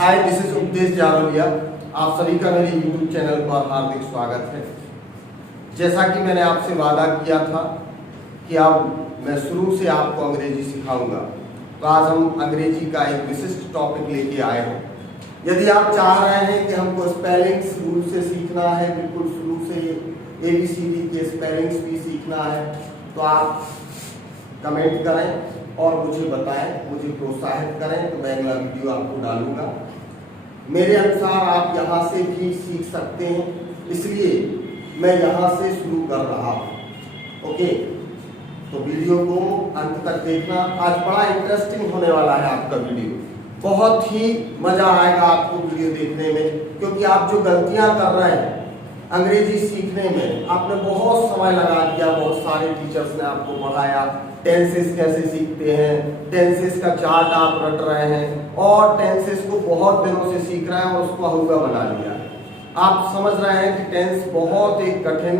Hi, this is उपदेश जावलिया। आप सभी का मेरे YouTube चैनल पर हार्दिक स्वागत है। जैसा कि मैंने आपसे वादा किया था कि अब मैं शुरू से आपको अंग्रेजी सिखाऊंगा, तो आज हम अंग्रेजी का एक विशिष्ट टॉपिक लेके आए हैं। यदि आप चाह रहे हैं कि हमको स्पेलिंग्स रूल से सीखना है, बिल्कुल शुरू से ABCD के स्पेलिंग्स भी सीखना है, तो आप कमेंट करें और मुझे बताएं, मुझे प्रोत्साहित करें, तो मैं अगला वीडियो आपको डालूंगा। मेरे अनुसार आप यहाँ से भी सीख सकते हैं, इसलिए मैं यहाँ से शुरू कर रहा हूँ। ओके, तो वीडियो को अंत तक देखना। आज बड़ा इंटरेस्टिंग होने वाला है आपका वीडियो, बहुत ही मजा आएगा आपको वीडियो देखने में, क्योंकि आप जो गलतियां कर रहे हैं अंग्रेजी सीखने में, आपने बहुत समय लगा दिया, बहुत सारे टीचर्स ने आपको पढ़ाया, टेंसेस कैसे सीखते हैं, टेंसेस का चार्ट आप रट रहे हैं और टेंसेस को बहुत दिनों से सीख रहे हैं और उसको अहूगा बना लिया है। आप समझ रहे हैं कि टेंस बहुत एक कठिन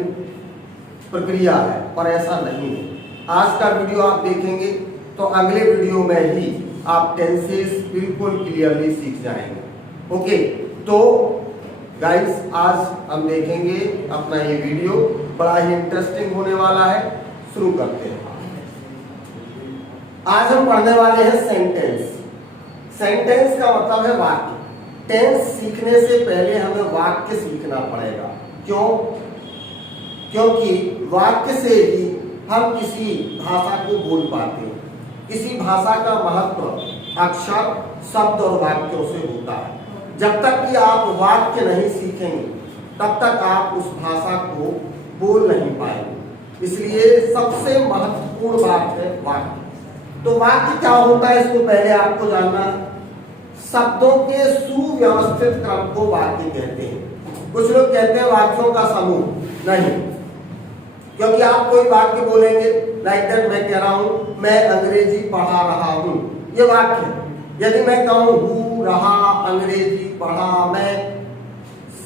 प्रक्रिया है, पर ऐसा नहीं है। आज का वीडियो आप देखेंगे तो अगले वीडियो में ही आप टेंसेस बिल्कुल क्लियरली सीख जाएंगे। ओके, तो गाइस आज हम देखेंगे अपना ये वीडियो, बड़ा ही इंटरेस्टिंग होने वाला है। शुरू करते हैं। आज हम पढ़ने वाले हैं सेंटेंस। सेंटेंस का मतलब है वाक्य। टेंस सीखने से पहले हमें वाक्य सीखना पड़ेगा। क्यों? क्योंकि वाक्य से ही हम किसी भाषा को बोल पाते हैं। किसी भाषा का महत्व अक्षर, शब्द और वाक्यों से होता है। जब तक कि आप वाक्य नहीं सीखेंगे, तब तक आप उस भाषा को बोल नहीं पाएंगे। इसलिए सबसे महत्वपूर्ण बात है वाक्य। तो वाक्य क्या होता है, इसको पहले आपको जानना। शब्दों के सुव्यवस्थित क्रम को वाक्य कहते हैं। कुछ लोग कहते हैं वाक्यों का समूह। नहीं, क्योंकि आप कोई वाक्य बोलेंगे, लाइक दैट मैं कह रहा हूं मैं अंग्रेजी पढ़ा रहा हूं, ये वाक्य है। यदि मैं कहूं हूं, रहा, अंग्रेजी पढ़ा, मैं,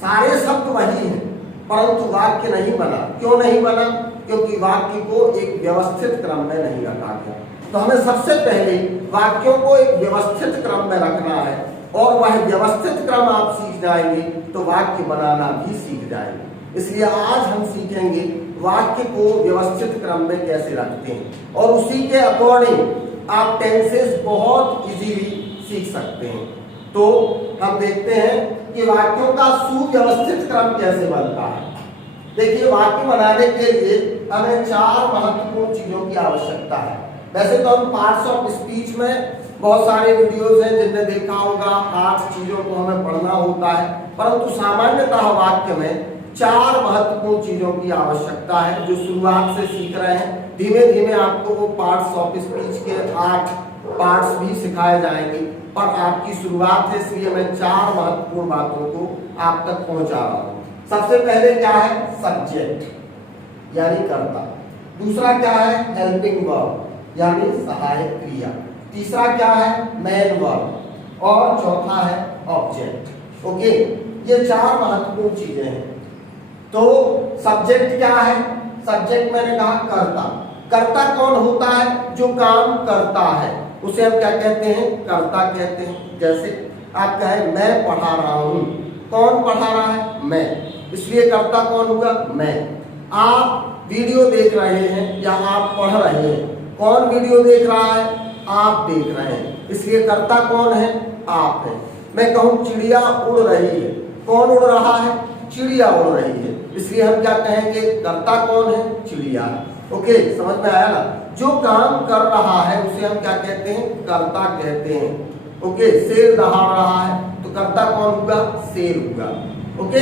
सारे शब्द वही हैं, परंतु वाक्य नहीं बना। क्यों नहीं बना? क्योंकि वाक्य को एक व्यवस्थित क्रम में नहीं रखा गया। तो हमें सबसे पहले वाक्यों को एक व्यवस्थित क्रम में रखना है, और वह व्यवस्थित क्रम आप सीख जाएंगे तो वाक्य बनाना भी सीख जाएंगे। इसलिए आज हम सीखेंगे वाक्य को व्यवस्थित क्रम में कैसे रखते हैं, और उसी के अकॉर्डिंग आप टेंसेस बहुत इजीली सीख सकते हैं। तो हम देखते हैं कि वाक्यों का सुव्यवस्थित क्रम कैसे बनता है। देखिए, वाक्य बनाने के लिए हमें 4 महत्वपूर्ण चीजों की आवश्यकता है। वैसे तो हम पार्ट्स ऑफ स्पीच में बहुत सारे वीडियोस हैं जिनने देखा होगा, 8 चीजों को हमें पढ़ना होता है, परंतु सामान्यतः वाक्य में 4 महत्वपूर्ण चीजों की आवश्यकता है, जो शुरुआत से सीख रहे हैं। धीमे धीमे आपको वो पार्ट्स ऑफ स्पीच के 8 पार्ट्स भी सिखाए जाएंगे, पर आपकी शुरुआत है, इसलिए मैं 4 महत्वपूर्ण बातों को आप तक पहुंचा रहा हूं। सबसे पहले क्या है? सब्जेक्ट यानी कर्ता। दूसरा क्या है? हेल्पिंग वर्ब यानी सहायक क्रिया। तीसरा क्या है? Main verb. और चौथा है ऑब्जेक्ट। ओके, ये 4 महत्वपूर्ण चीजें हैं। तो सब्जेक्ट क्या है? सब्जेक्ट मैंने कहा कर्ता। कर्ता कौन होता है? जो काम करता है, उसे हम क्या कहते हैं? कर्ता कहते हैं। जैसे आप कहें मैं पढ़ा रहा हूं, कौन पढ़ा रहा है? मैं, इसलिए कर्ता कौन हुआ? मैं। आप वीडियो देख रहे हैं या आप पढ़ रहे हैं, कौन वीडियो देख रहा है? आप देख रहे हैं, इसलिए कर्ता कौन है? आप है। मैं कहूं चिड़िया उड़ रही है, कौन उड़ रहा है? चिड़िया उड़ रही है, इसलिए हम क्या कहेंगे? कर्ता कौन है? चिड़िया। ओके, समझ में आया ना? जो काम कर रहा है उसे हम क्या कहते हैं? कर्ता कहते हैं। ओके, शेर दहाड़ रहा है तो कर्ता कौन होगा? शेर होगा। ओके,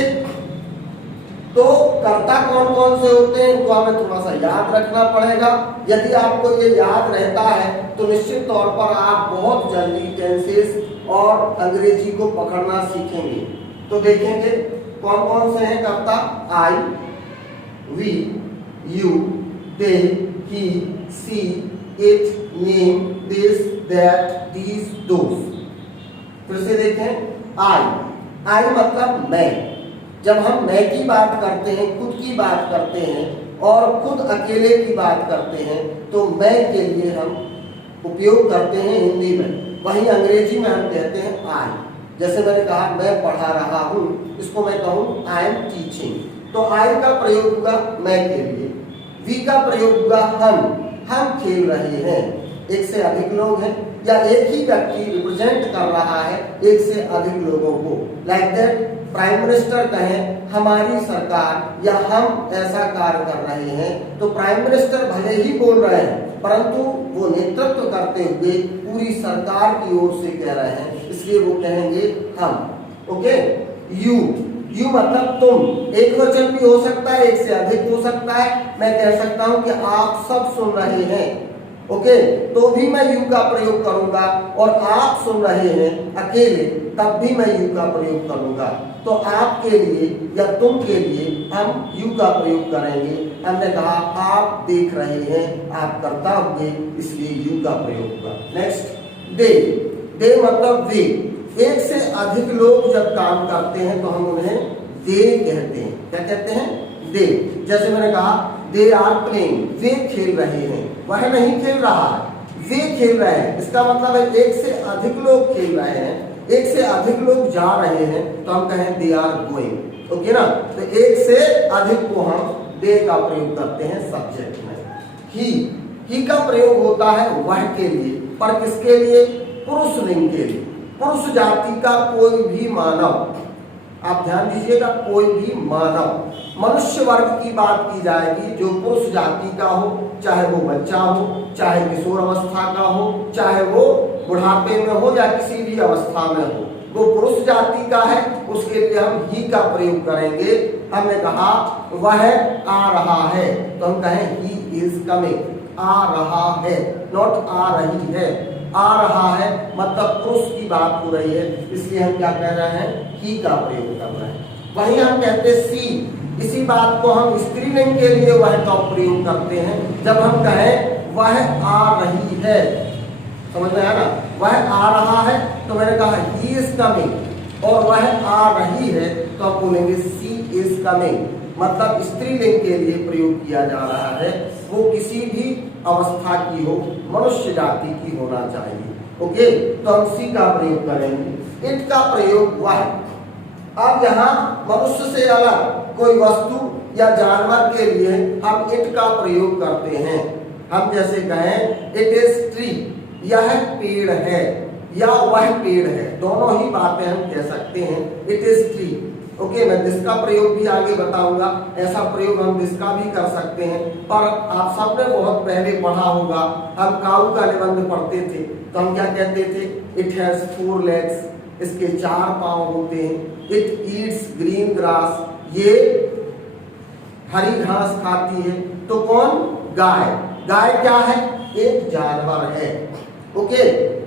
तो कर्ता कौन कौन से होते हैं, इनको हमें थोड़ा सा याद रखना पड़ेगा। यदि आपको ये याद रहता है तो निश्चित तौर पर आप बहुत जल्दी टेंसेस और अंग्रेजी को पकड़ना सीखेंगे। तो देखेंगे कौन कौन से हैं कर्ता? I, we, you, they, he, she, it, name, this, that, these, those. फिर से देखें, आई। आई मतलब मैं। जब हम मैं की बात करते हैं, खुद की बात करते हैं और खुद अकेले की बात करते हैं, तो मैं के लिए हम उपयोग करते हैं हिंदी में, वहीं अंग्रेजी में हम कहते हैं आई। जैसे मैंने कहा मैं पढ़ा रहा हूं, इसको मैं कहूं आई एम टीचिंग, तो आई का प्रयोग हुआ मैं के लिए, वी का प्रयोग हुआ हम खेल रहे हैं। एक से अधिक लोग हैं या एक ही व्यक्ति रिप्रेजेंट कर रहा है एक से अधिक लोगों को, लाइक दैट प्राइम मिनिस्टर कहें हमारी सरकार या हम ऐसा कार्य कर रहे हैं, तो प्राइम मिनिस्टर भले ही बोल रहे हैं परंतु वो नेतृत्व करते हुए पूरी सरकार की ओर से कह रहे हैं, इसलिए वो कहेंगे हम। ओके, यू मतलब तुम, एक वचन भी हो सकता है, एक से अधिक हो सकता है। मैं कह सकता हूं कि आप सब सुन रहे हैं, ओके, तो भी मैं यू का प्रयोग करूंगा, और आप सुन रहे हैं अकेले तब भी मैं यू का प्रयोग करूंगा। तो आपके लिए या तुम के लिए हम यू का प्रयोग करेंगे। हमने कहा आप देख रहे हैं, आप करता हुए, इसलिए यू का प्रयोग होगा। नेक्स्ट दे मतलब वे, एक से अधिक लोग जब काम करते हैं तो हम उन्हें दे कहते हैं। क्या कहते हैं? दे। जैसे मैंने कहा दे आर प्लेइंग, वे खेल रहे हैं, वह नहीं खेल रहा है, वे खेल रहे हैं। इसका मतलब है एक से अधिक लोग खेल रहे हैं, एक से अधिक लोग जा रहे हैं, तो हम कहें दे आर गोइंग। ओके ना, तो एक से अधिक को हम दे का प्रयोग करते हैं सब्जेक्ट में। ही का प्रयोग होता है वह के लिए, पर किसके लिए? पुरुष लिंग के लिए। पुरुष जाति का कोई भी मानव, आप ध्यान दीजिएगा, कोई भी मानव, मनुष्य वर्ग की बात की जाएगी जो पुरुष जाति का हो, चाहे वो बच्चा हो, चाहे किशोर अवस्था का हो, चाहे वो बुढ़ापे में हो या किसी भी अवस्था में हो, वो पुरुष जाति का है, उसके लिए हम ही का प्रयोग करेंगे। हमने कहा वह आ रहा है, तो हम कहें ही इज कमिंग, आ रहा है, नॉट आ रही है। आ रहा है मतलब पुरुष की बात हो रही है, इसलिए हम क्या कह रहे हैं? ही का प्रयोग कर रहे हैं। वहीं हम कहते हैं सी, इसी बात को हम स्त्रीलिंग के लिए वह का प्रयोग करते हैं जब हम कहें वह आ रही है। समझ में आया ना? वह आ रहा है तो मैंने कहा ही इज कमिंग, और वह आ रही है तो आप बोलेंगे सी इज कमिंग, मतलब स्त्रीलिंग के लिए प्रयोग किया जा रहा है। वो किसी भी अवस्था की हो, मनुष्य जाति की होना चाहिए। ओके, तो हम सी का प्रयोग करेंगे। इट का प्रयोग वह। अब यहाँ मनुष्य से अलग कोई वस्तु या जानवर के लिए हम इट का प्रयोग करते हैं। हम जैसे कहें इट इज ट्री, यह पेड़ है, या वह पेड़ है, दोनों ही बातें हम कह सकते हैं। It is tree. ओके, मैं दिस का प्रयोग भी आगे बताऊंगा, ऐसा प्रयोग हम दिस का भी कर सकते हैं। पर आप सबने बहुत पहले पढ़ा होगा, हम काऊ का निबंध पढ़ते थे तो हम क्या कहते थे? इट हैज 4 legs, इसके 4 पांव होते हैं। इट ईट्स ग्रीन ग्रास, ये हरी घास खाती है। तो कौन? गाय। गाय क्या है? एक जानवर है। ओके,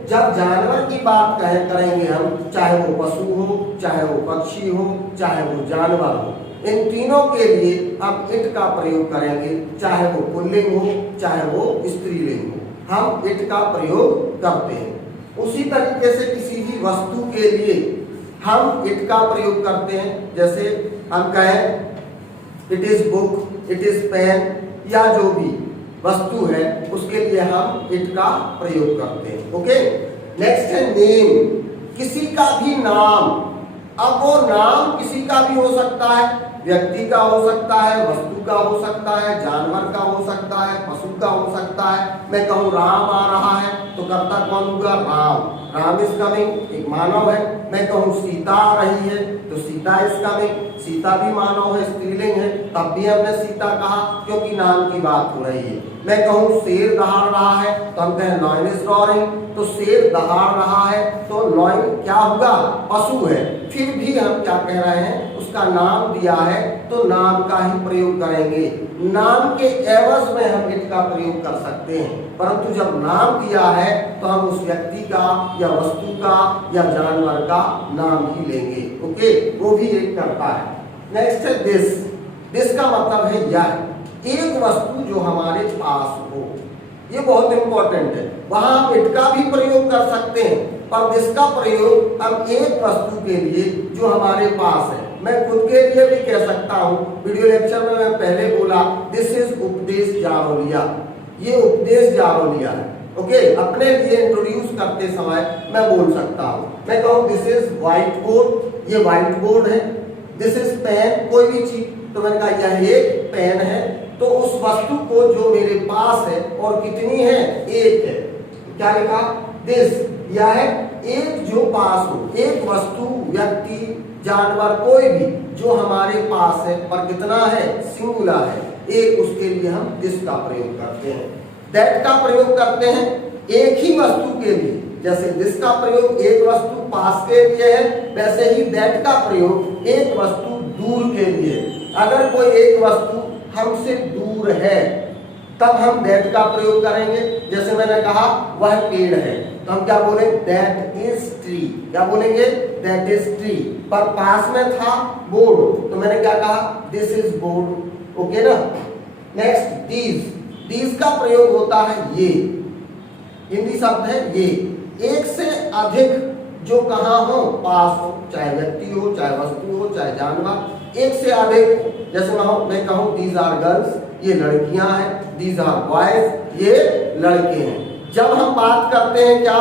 जब जानवर की बात करेंगे हम, चाहे वो पशु हो, चाहे वो पक्षी हो, चाहे वो जानवर हो, इन तीनों के लिए हम इट का प्रयोग करेंगे, चाहे वो पुल्लिंग हो, चाहे वो स्त्रीलिंग हो, हम इट का प्रयोग करते हैं। उसी तरीके से किसी भी वस्तु के लिए हम इट का प्रयोग करते हैं। जैसे हम कहें it is book, it is pen, या जो भी वस्तु है उसके लिए हम इट का प्रयोग करते हैं। ओके, नेक्स्ट है नेम, किसी का भी नाम। अब वो नाम किसी का भी हो सकता है, व्यक्ति का हो सकता है, वस्तु का हो सकता है, जानवर का हो सकता है, पशु का हो सकता है। मैं कहूँ राम आ रहा है तो कर्ता कौन होगा? राम। राम इज कमिंग, एक मानव है। मैं कहूँ सीता आ रही है तो सीता इज कमिंग, सीता भी मानव है, स्त्रीलिंग है, तब भी हमने सीता कहा क्योंकि नाम की बात हो रही है। मैं कहूँ शेर दहाड़ रहा है तो हम कहें लॉयन इज रॉरिंग, तो शेर दहाड़ रहा है तो लॉयन क्या होगा? पशु है। फिर भी हम क्या कह रहे हैं? उसका नाम दिया है तो नाम का ही प्रयोग करेंगे। नाम के एवज में हम इट का प्रयोग कर सकते हैं, परंतु जब नाम दिया है तो हम उस व्यक्ति का या वस्तु का या जानवर का नाम ही लेंगे। ओके, वो भी एक करता है। नेक्स्ट है दिस। दिस का मतलब है यह, एक वस्तु जो हमारे पास हो, ये बहुत इंपॉर्टेंट है। वहां हम इट का भी प्रयोग कर सकते हैं, पर दिस का प्रयोग हम एक वस्तु के लिए जो हमारे पास है। मैं खुद के लिए भी कह सकता हूँ, वीडियो लेक्चर में मैं पहले बोला दिस इज उपदेश जारोलिया, ये उपदेश जारोलिया है। ओके, अपने लिए इंट्रोड्यूस करते समय मैं बोल सकता हूं। मैं कहूं दिस इज व्हाइट बोर्ड, ये व्हाइट बोर्ड है। दिस इज पेन, कोई भी चीज, तो मैंने कहा यह एक पेन है। तो उस वस्तु को जो मेरे पास है और कितनी है, एक है, क्या लिखा, दिस, यह है एक जो पास हो, एक वस्तु, व्यक्ति, जानवर, कोई भी जो हमारे पास है पर कितना है, सिंगुलर है, एक, उसके लिए हम दिस का प्रयोग करते हैं। दैट का प्रयोग करते हैं एक ही वस्तु के लिए, जैसे दिस का प्रयोग एक वस्तु पास के लिए है, वैसे ही दैट का प्रयोग एक वस्तु दूर के लिए। अगर कोई एक वस्तु हमसे दूर है तब हम दैट का प्रयोग करेंगे। जैसे मैंने कहा वह पेड़ है, तो हम क्या बोलेंगे, दैट इज ट्री। क्या बोलेंगे, दैट इज ट्री। पर पास में था बोर्ड, तो मैंने क्या कहा, दिस इज बोर्ड। ओके ना। नेक्स्ट दीज, दीज का प्रयोग होता है ये, हिंदी शब्द है ये, एक से अधिक जो कहाँ हो, पास हो, चाहे व्यक्ति हो, चाहे वस्तु हो, चाहे जानवर, एक से अधिक। जैसे मैं कहूँ दीज आर गर्ल्स, ये लड़कियां हैं, दीज आर बॉयज, ये लड़के हैं। जब हम बात करते हैं क्या,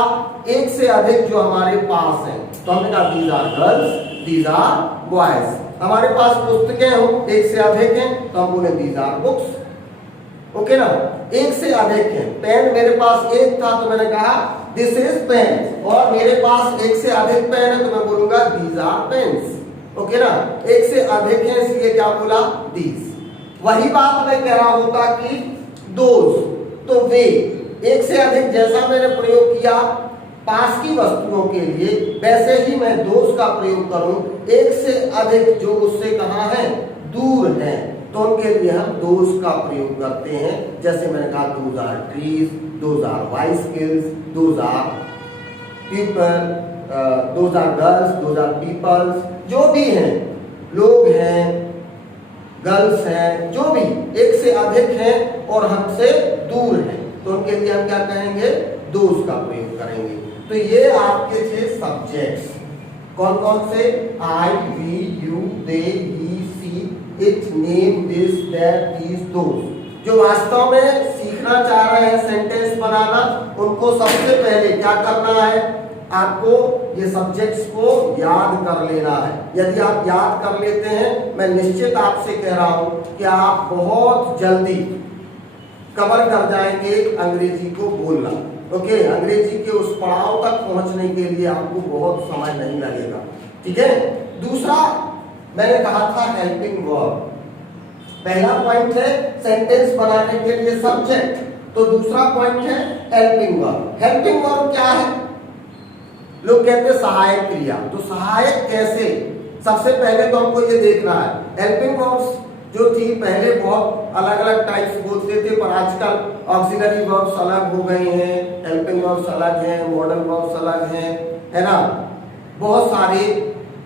एक से अधिक जो हमारे पास हैं, तो हमने कहा these are girls, these are boys. हमारे पास पुस्तकें हो, एक से अधिक हैं, तो हम बोले दीज आर बुक्स। ओके ना, एक से अधिक है। पेन मेरे पास एक था, तो मैंने कहा दिस इज पेन, और मेरे पास एक से अधिक पेन है, तो मैं बोलूंगा दीज आर पेन्स। ओके ना, एक से अधिक है इसलिए क्या बोला, दीज। वही बात मैं कह रहा होता कि दोज, तो वे, एक से अधिक जैसा मैंने प्रयोग किया पास की वस्तुओं के लिए, वैसे ही मैं दोज का प्रयोग करूं एक से अधिक जो उससे कहां है, दूर है, तो उनके लिए हम दोज का प्रयोग करते हैं। जैसे मैंने कहा those are trees, those are bicycles, those are people, those are girls, those are peoples, जो भी हैं, लोग हैं, गर्ल्स हैं, जो भी एक से अधिक हैं और हमसे दूर हैं, तो उनके लिए हम क्या कहेंगे, दोज का प्रयोग करेंगे। तो ये आपके थे सब्जेक्ट्स, कौन कौन से, I, we, you, they, he, she, it, name, this, that, these, those. जो वास्तव में सीखना चाह रहे हैं सेंटेंस बनाना, उनको सबसे पहले क्या करना है, आपको ये सब्जेक्ट्स को याद कर लेना है। यदि आप याद कर लेते हैं, मैं निश्चित आपसे कह रहा हूं कि आप बहुत जल्दी कवर कर जाएंगे अंग्रेजी को बोलना। ओके, अंग्रेजी के उस पड़ाव तक पहुंचने के लिए आपको बहुत समय नहीं लगेगा। ठीक है। दूसरा मैंने कहा था हेल्पिंग वर्ब। पहला पॉइंट है सेंटेंस बनाने के लिए सब्जेक्ट, तो दूसरा पॉइंट है हेल्पिंग वर्ब। हेल्पिंग वर्ब क्या है, लोग कहते हैं सहायक क्रिया, तो सहायक कैसे, सबसे पहले तो हमको ये देखना है। हेल्पिंग वर्ब्स जो थी पहले बहुत अलग अलग टाइप्स होते थे, पर आजकल ऑक्सिलरी वर्ब्स अलग हो गए हैं, हेल्पिंग वर्ब्स अलग हैं, मॉडल वर्ब्स अलग हैं, है ना, बहुत सारे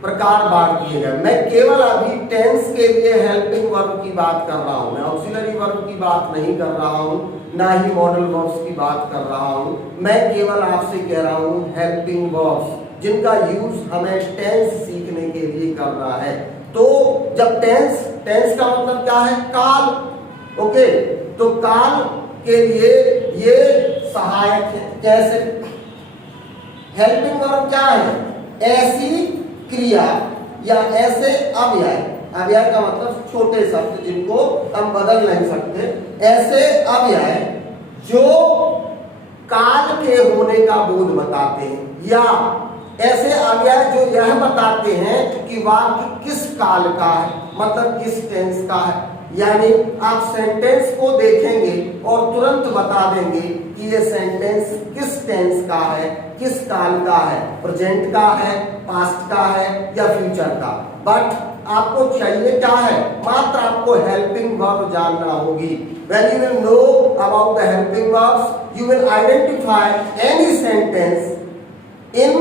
प्रकार बांट दिए गए। मैं केवल अभी टेंस के लिए हेल्पिंग वर्ब की बात कर रहा हूं, मैं ऑक्सिलरी वर्ब की बात नहीं कर रहा हूं, ना ही मॉडल वर्ब्स की बात कर रहा हूं। मैं केवल आपसे कह रहा हूं हेल्पिंग वर्ब्स, जिनका यूज हमें टेंस सीखने के लिए करना है। तो जब टेंस का मतलब क्या है, काल। ओके, तो काल के लिए ये सहायक है। कैसे, हेल्पिंग वर्ब क्या है, ऐसी क्रिया या ऐसे अव्यय, अव्यय का मतलब छोटे शब्द जिनको हम बदल नहीं सकते, ऐसे अव्यय जो काल के होने का बोध बताते हैं, या ऐसे अव्यय जो यह बताते हैं कि वाक्य किस काल का है, मतलब किस टेंस का है। यानी आप सेंटेंस को देखेंगे और तुरंत बता देंगे कि ये सेंटेंस किस टेंस का है, किस काल का है, प्रेजेंट का है, पास्ट का है या फ्यूचर का। बट आपको चाहिए क्या है, मात्र आपको हेल्पिंग वर्ब जानना होगी। When you will know about the helping verbs, you will identify any sentence in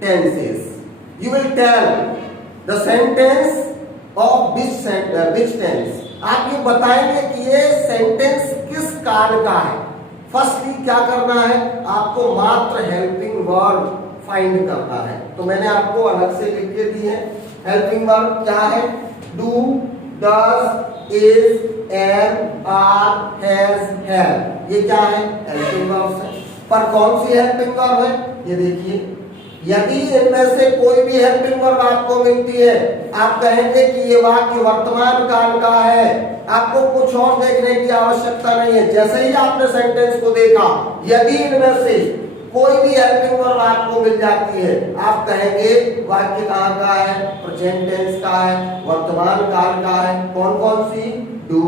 tenses. You will tell the sentence of which tense. आप ये बताएंगे कि ये सेंटेंस किस काल का है। फर्स्टली क्या करना है, आपको मात्र हेल्पिंग वर्ब फाइंड करना है। तो मैंने आपको अलग से लिख के दी है। हेल्पिंग वर्ब क्या है, do, does, is, am, are, has, have, ये क्या है, हेल्पिंग वर्ब्स है। पर कौन सी हेल्पिंग वर्ब है? ये देखिए, यदि इनमें से कोई भी हेल्पिंग वर्ब आपको मिलती है, आप कहेंगे कि ये वाक्य वर्तमान काल का है। आपको कुछ और देखने की आवश्यकता नहीं है। जैसे ही आपने सेंटेंस को देखा, यदि इनमें से कोई भी हेल्पिंग वर्ब आपको मिल जाती है, आप कहेंगे वाक्य कहाँ का है? प्रेजेंट टेंस का है, वर्तमान काल का है। कौन कौन सी? Do,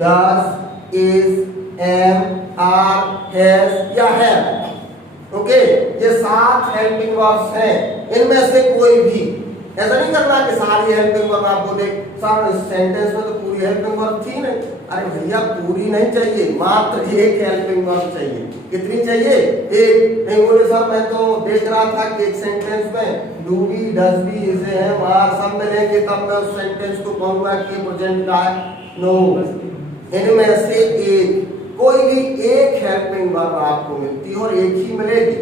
does, is, am, are, has या हैव। ओके, ये 7 हेल्पिंग वर्ब्स हैं। इनमें से कोई भी, ऐसा नहीं करना कि सारी हेल्पिंग वर्ब आपको देख, सर इस सेंटेंस में तो पूरी हेल्पिंग वर्ब थी नहीं। अरे भैया पूरी नहीं चाहिए, मात्र एक हेल्पिंग वर्ब चाहिए। कितनी चाहिए? एक। नहीं बोले सर मैं तो देख रहा था कि एक सेंटेंस में डू भी, डज भी, इज, एम, आर सब मिलेंगे तब मैं उस सेंटेंस को कहूंगा कि प्रेजेंट का है। नो, इनमें से एक, कोई भी एक हेल्पिंग वर्ब आपको मिलती है और एक ही मिलेगी।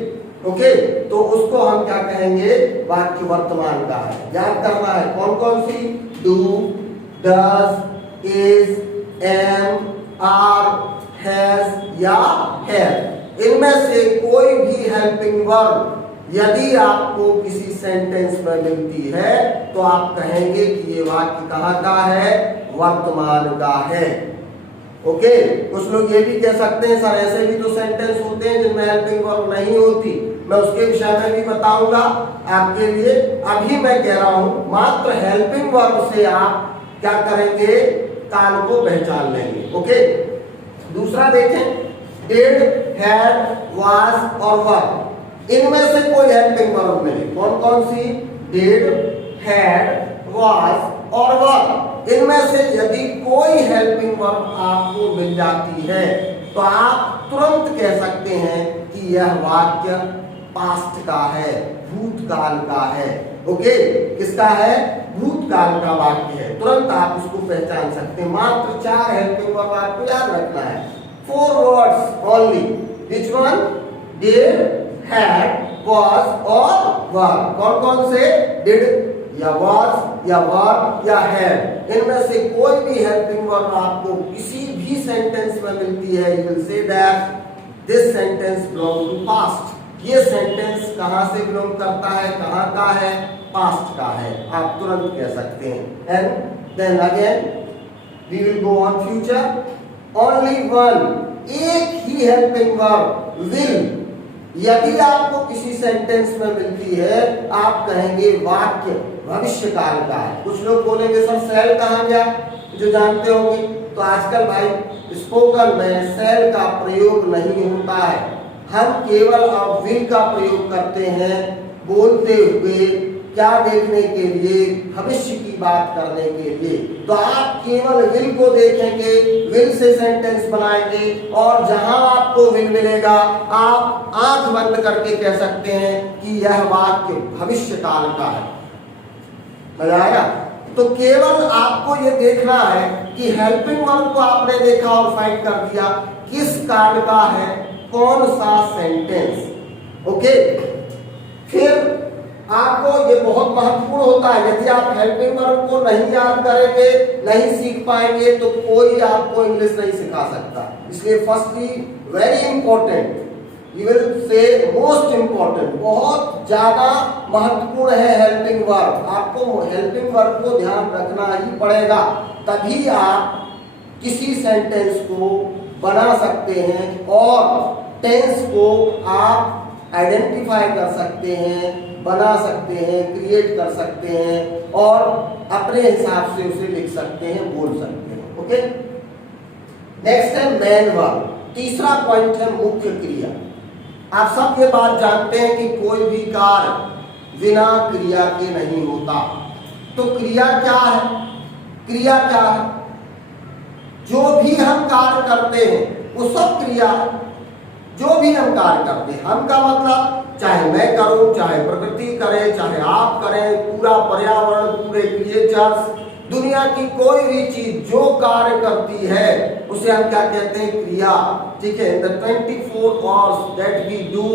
ओके, तो उसको हम क्या कहेंगे? वाक्य वर्तमान का है। याद करना है कौन कौन सी? Do, does, is, am, are, has या हैव। इनमें से कोई भी हेल्पिंग वर्ब यदि आपको किसी सेंटेंस में मिलती है तो आप कहेंगे कि ये वाक्य कहाँ का है? वर्तमान का है। ओके, कुछ लोग ये भी कह सकते हैं सर ऐसे भी तो सेंटेंस होते हैं जिनमें हेल्पिंग वर्ब नहीं होती। मैं उसके विषय में भी बताऊंगा आपके लिए। अभी मैं कह रहा हूं मात्र हेल्पिंग वर्ब से आप क्या करेंगे? काल को पहचान लेंगे। ओके, दूसरा देखें, डिड, हैड, वाज और वर। इनमें से कोई हेल्पिंग वर्ब मिले, कौन कौन सी? डिड, हैड, वाज और वर। इनमें से यदि कोई हेल्पिंग वर्ब आपको मिल जाती है तो आप तुरंत कह सकते हैं कि यह वाक्य पास्ट का है, भूतकाल का है। ओके, किसका है? भूतकाल का वाक्य है। तुरंत आप उसको पहचान सकते हैं। मात्र 4 हेल्पिंग वर्ब आपको याद रखना है। 4 words only. Which one? Did, had, was और वर। कौन कौन से? डिड या वाज या वर या हैड। इनमें से कोई भी हेल्पिंग वर्ब आपको किसी भी सेंटेंस में मिलती है, you will say that this sentence belong to past. ये सेंटेंस कहां से बिलोंग करता है? कहां का है? पास्ट का है। आप तुरंत कह सकते हैं। And then again we will go on future. Only one, एक ही हेल्पिंग वर्ब विल यदि आपको किसी सेंटेंस में मिलती है, आप कहेंगे वाक्य भविष्य काल का है। कुछ लोग बोलेंगे सर सेल कहाँ गया? जो जानते होंगे तो आजकल भाई स्पोकन में सेल का प्रयोग नहीं होता है। हम केवल अब विल का प्रयोग करते हैं बोलते हुए, क्या देखने के लिए? भविष्य की बात करने के लिए। तो आप केवल विल को देखेंगे, विल से सेंटेंस बनाएंगे और जहां आपको विल मिलेगा आप आंख बंद करके कह सकते हैं कि यह वाक्य भविष्य काल का है। मजा आया? तो केवल आपको यह देखना है कि हेल्पिंग वर्ब को आपने देखा और फाइंड कर दिया किस काल का है, कौन सा सेंटेंस। ओके, फिर आपको ये बहुत महत्वपूर्ण होता है। यदि आप हेल्पिंग वर्ब को नहीं याद करेंगे, नहीं सीख पाएंगे तो कोई आपको इंग्लिश नहीं सिखा सकता। इसलिए firstly very important, you will से मोस्ट इंपॉर्टेंट, बहुत ज्यादा महत्वपूर्ण है हेल्पिंग वर्ब। आपको हेल्पिंग वर्ब को ध्यान रखना ही पड़ेगा, तभी आप किसी सेंटेंस को बना सकते हैं और टेंस को आप आइडेंटिफाई कर सकते हैं, बना सकते हैं, क्रिएट कर सकते हैं और अपने हिसाब से उसे लिख सकते हैं, बोल सकते हैं। ओके, नेक्स्ट है मेन वर्ब। तीसरा पॉइंट है मुख्य क्रिया। आप सब ये बात जानते हैं कि कोई भी कार्य बिना क्रिया के नहीं होता। तो क्रिया क्या है? क्रिया क्या है? जो भी हम कार्य करते हैं वो सब क्रिया है। जो भी हम कार्य करते हैं, हम का मतलब चाहे मैं करूं, चाहे प्रकृति करे, चाहे आप करें, पूरा पर्यावरण, पूरे क्रिएचर्स, दुनिया की कोई भी चीज जो कार्य करती है उसे हम क्या कहते हैं? क्रिया। ठीक है, the 24 hours that we do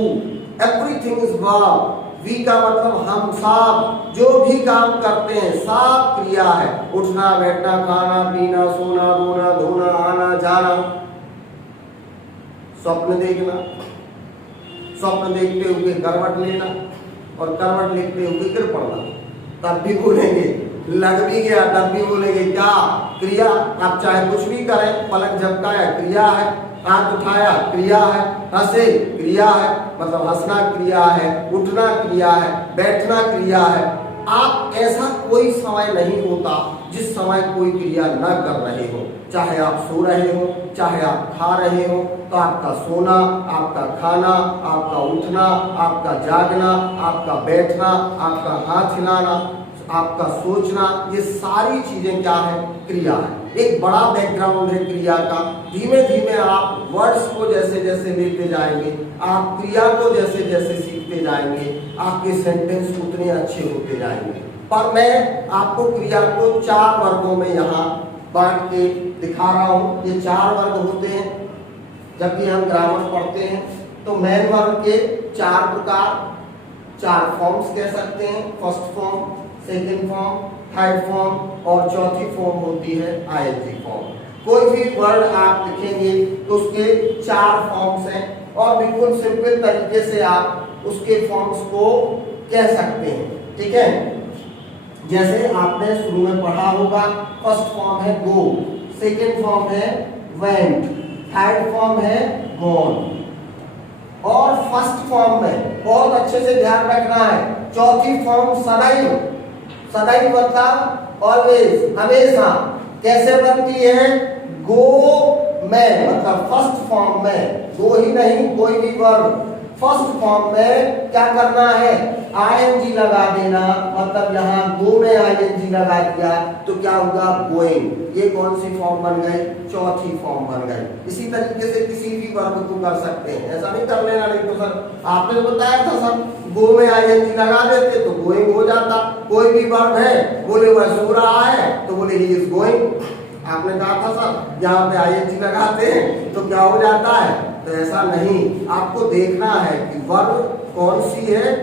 everything is verb। V का मतलब हम सब जो भी काम करते हैं सब क्रिया है। उठना, बैठना, खाना, पीना, सोना, रोना, धोना, आना जाना, स्वप्न देखना, स्वप्न देखते हुए करवट लेना और करवट लेते हुए गिर पड़ना, तब भी बोलेंगे। लग भी गया तब भी बोलेंगे क्या? क्रिया। आप चाहे कुछ भी करें, पलक झपकाया क्रिया है, हाथ उठाया क्रिया है, हंसे क्रिया है, मतलब हंसना क्रिया है, उठना क्रिया है, बैठना क्रिया है। आप ऐसा कोई समय नहीं होता जिस समय कोई क्रिया न कर रहे हो। चाहे आप सो रहे हो, चाहे आप खा रहे हो, तो आपका सोना, आपका खाना, आपका उठना, आपका जागना, आपका बैठना, आपका हाथ हिलाना, आपका सोचना, ये सारी चीजें क्या है? क्रिया है। एक बड़ा बैकग्राउंड है क्रिया का। धीमे धीमे आप वर्ड्स को जैसे जैसे लेते जाएंगे, आप क्रिया को जैसे जैसे सीखते जाएंगे, आपके सेंटेंस उतने अच्छे होते जाएंगे। पर मैं आपको क्रिया को 4 वर्गों में यहाँ बांट के दिखा रहा हूँ। ये 4 वर्ग होते हैं। जब भी हम ग्रामर पढ़ते हैं तो मेन वर्ग के 4 प्रकार, 4 फॉर्म्स कह सकते हैं। First form, second form, third form और चौथी फॉर्म होती है आईएनजी फॉर्म। कोई भी वर्ड आप लिखेंगे तो उसके 4 फॉर्म्स हैं और बिल्कुल सिंपल तरीके से आप उसके फॉर्म्स को कह सकते हैं। ठीक है, जैसे आपने शुरू में पढ़ा होगा, फर्स्ट फॉर्म है गो, सेकेंड फॉर्म है वेंट, थर्ड फॉर्म है गॉन और फर्स्ट फॉर्म में बहुत अच्छे से ध्यान रखना है, चौथी फॉर्म सदैव। सदैव मतलब ऑलवेज, हमेशा। कैसे बनती है? गो में, मतलब फर्स्ट फॉर्म में, गो ही नहीं कोई भी वर्ब फर्स्ट फॉर्म में क्या करना है? आईएनजी लगा देना। मतलब यहाँ गो में आईएनजी लगा दिया तो क्या होगा? गोइंग। ये कौन सी फॉर्म बन गई? चौथी फॉर्म बन गई। इसी तरीके से किसी भी वर्ब को कर सकते हैं। ऐसा नहीं कर लेना, नहीं तो सर आपने बताया था सर गो में आईएनजी लगा देते तो गोइंग हो जाता। कोई भी वर्ब है, बोले वह सो रहा है तो बोले ही इज गोइंग। आपने कहा था सर यहाँ पे आईएनजी लगाते हैं तो क्या हो जाता है? तो ऐसा नहीं, आपको देखना है कि वर्ब कौन सी है।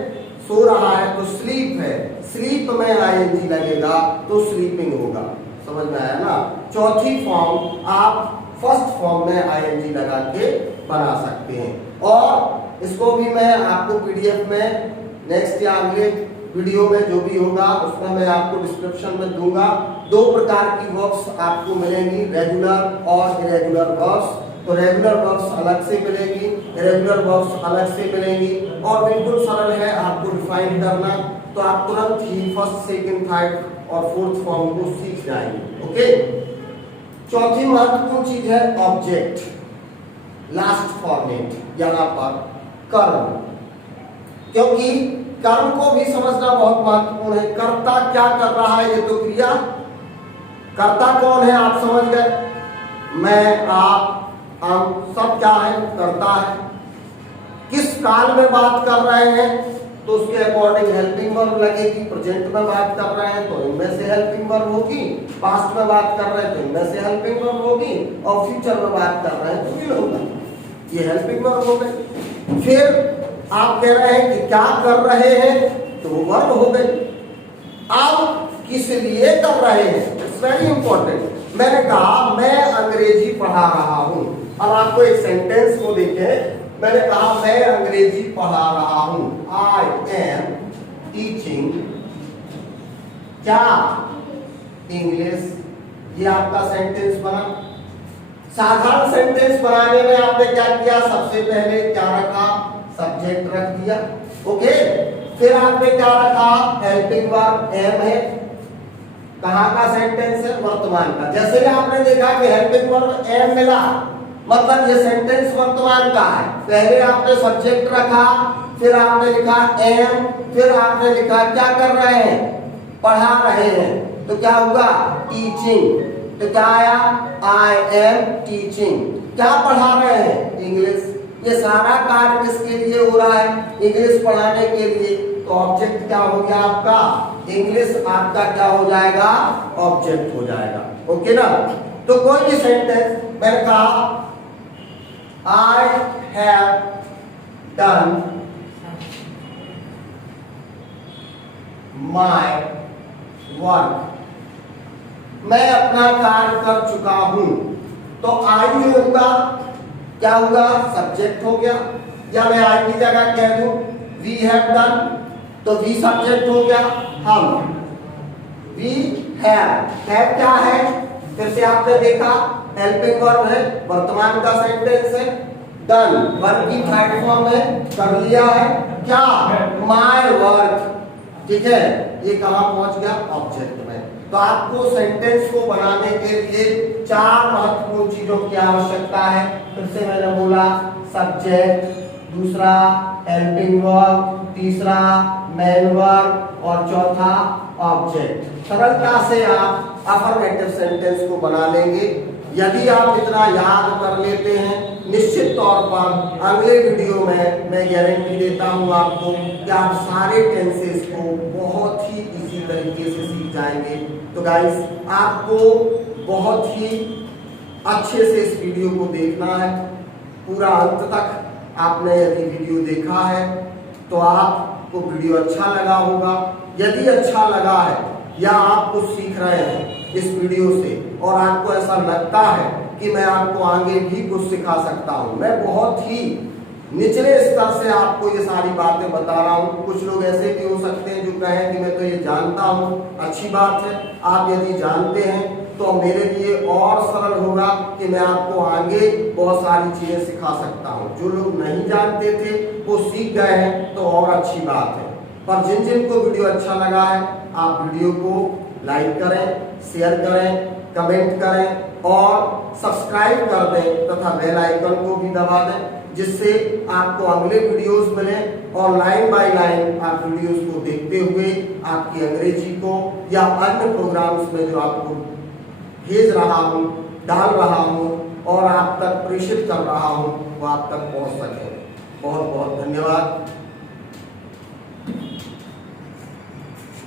सो रहा है तो स्लीप है, स्लीप में आईएनजी लगेगा तो स्लीपिंग होगा। समझ में आया ना? चौथी फॉर्म आप फर्स्ट फॉर्म में आईएनजी लगा के बना सकते हैं। और इसको भी मैं आपको पीडीएफ में नेक्स्ट या अगले वीडियो में जो भी होगा उसमें मैं आपको डिस्क्रिप्शन में दूंगा। 2 प्रकार की वर्ब्स आपको मिलेंगी, रेगुलर और इरेगुलर वर्ब्स। तो रेगुलर वर्ब्स अलग से मिलेंगी, इरेगुलर वर्ब्स अलग से मिलेंगी और बिल्कुल सरल है आपको डिफाइन करना। तो आप तुरंत ही फर्स्ट, सेकंड, थर्ड और फोर्थ फॉर्म को सीख जाएंगे। ओके, चौथी महत्वपूर्ण चीज है ऑब्जेक्ट, लास्ट फॉर्मेट। यहाँ पर कर्म, क्योंकि कर्म को भी समझना बहुत महत्वपूर्ण है। कर्ता क्या कर रहा है? ये तो क्रिया। कर्ता कौन है? आप समझ गए। मैं, आप, हम सब क्या है? कर्ता है। किस काल में बात कर रहे हैं तो उसके अकॉर्डिंग हेल्पिंग वर्ब लगेगी। प्रेजेंट में बात कर रहे हैं तो इनमें से हेल्पिंग वर्ब होगी, पास्ट में बात कर रहे हैं तो इनमें से हेल्पिंग वर्ब होगी और फ्यूचर में बात कर रहे हैं तो विल होगा। ये हेल्पिंग वर्ब हो गए। फिर आप कह रहे हैं कि क्या कर रहे हैं तो वो वर्ब हो गए। आप किस लिए कर रहे हैं? It's very important. मैंने कहा मैं अंग्रेजी पढ़ा रहा हूं। अब आपको एक सेंटेंस को देखें। मैंने कहा मैं अंग्रेजी पढ़ा रहा हूं। आई एम टीचिंग क्या? इंग्लिश। ये आपका सेंटेंस बना। साधारण सेंटेंस बनाने में आपने क्या किया? सबसे पहले क्या रखा? सब्जेक्ट रख दिया। ओके, फिर आपने क्या रखा? हेल्पिंग वर्ब एम है। कहाँ का सेंटेंस है? वर्तमान का। जैसे ही आपने देखा कि हेल्पिंग वर्ब एम मिला, मतलब ये सेंटेंस वर्तमान का है। पहले आपने सब्जेक्ट रखा, फिर आपने लिखा एम, फिर आपने लिखा क्या कर रहे हैं? पढ़ा रहे हैं। तो क्या होगा? टीचिंग। तो क्या आया? I am teaching. क्या पढ़ा रहे हैं? इंग्लिश। ये सारा कार्य किसके लिए हो रहा है? इंग्लिश पढ़ाने के लिए। तो ऑब्जेक्ट क्या हो गया आपका? इंग्लिश आपका क्या हो जाएगा? ऑब्जेक्ट हो जाएगा। ओके ना? तो कोई भी सेंटेंस, मैंने कहा I have done my work. मैं अपना कार्य कर चुका हूं। तो आई होगा, क्या होगा? सब्जेक्ट हो गया। या मैं आई की जगह कह दूं वी हैव डन, तो वी सब्जेक्ट हो गया, हम वी हैव क्या है, फिर से आपने देखा हेल्पिंग वर्ब है, वर्तमान का सेंटेंस है, डन वर्ब की थर्ड फॉर्म है, कर लिया है, क्या माय वर्क, ठीक है, ये कहां पहुंच गया ऑब्जेक्ट में। तो आपको सेंटेंस को बनाने के लिए चार महत्वपूर्ण चीजों की आवश्यकता है। फिर से मैंने बोला सब्जेक्ट, दूसरा हेल्पिंग वर्ब, तीसरा मेन वर्ब और चौथा ऑब्जेक्ट। सरलता से आप अफर्मेटिव सेंटेंस को बना लेंगे। यदि आप इतना याद कर लेते हैं, निश्चित तौर पर अगले वीडियो में मैं गारंटी देता हूं आपको कि आप सारे टेंसेस को बहुत ही इजी तरीके से सीख जाएंगे। तो गाइस, आपको बहुत ही अच्छे से इस वीडियो को देखना है, पूरा अंत तक आपने यदि वीडियो देखा है तो आपको वीडियो अच्छा लगा होगा। यदि अच्छा लगा है या आप कुछ सीख रहे हैं इस वीडियो से और आपको ऐसा लगता है कि मैं आपको आगे भी कुछ सिखा सकता हूं, मैं बहुत ही निचले स्तर से आपको ये सारी बातें बता रहा हूं। कुछ लोग ऐसे भी हो सकते हैं जो कहें कि मैं तो ये जानता हूं, अच्छी बात है, आप यदि जानते हैं तो मेरे लिए और सरल होगा कि मैं आपको आगे बहुत सारी चीजें सिखा सकता हूं। जो लोग नहीं जानते थे वो सीख गए हैं तो और अच्छी बात है। पर जिन जिन को वीडियो अच्छा लगा है, आप वीडियो को लाइक करें, शेयर करें, कमेंट करें और सब्सक्राइब कर दें तथा बेल आइकन को भी दबा दें, जिससे आपको अगले वीडियोस मिलें और लाइन बाय लाइन आप वीडियोस को देखते हुए आपकी अंग्रेजी को या अन्य प्रोग्राम्स में जो आपको भेज रहा हूं, डाल रहा हूं और आप तक प्रेषित कर रहा हूं, वो आप तक पहुंच सके। बहुत बहुत धन्यवाद।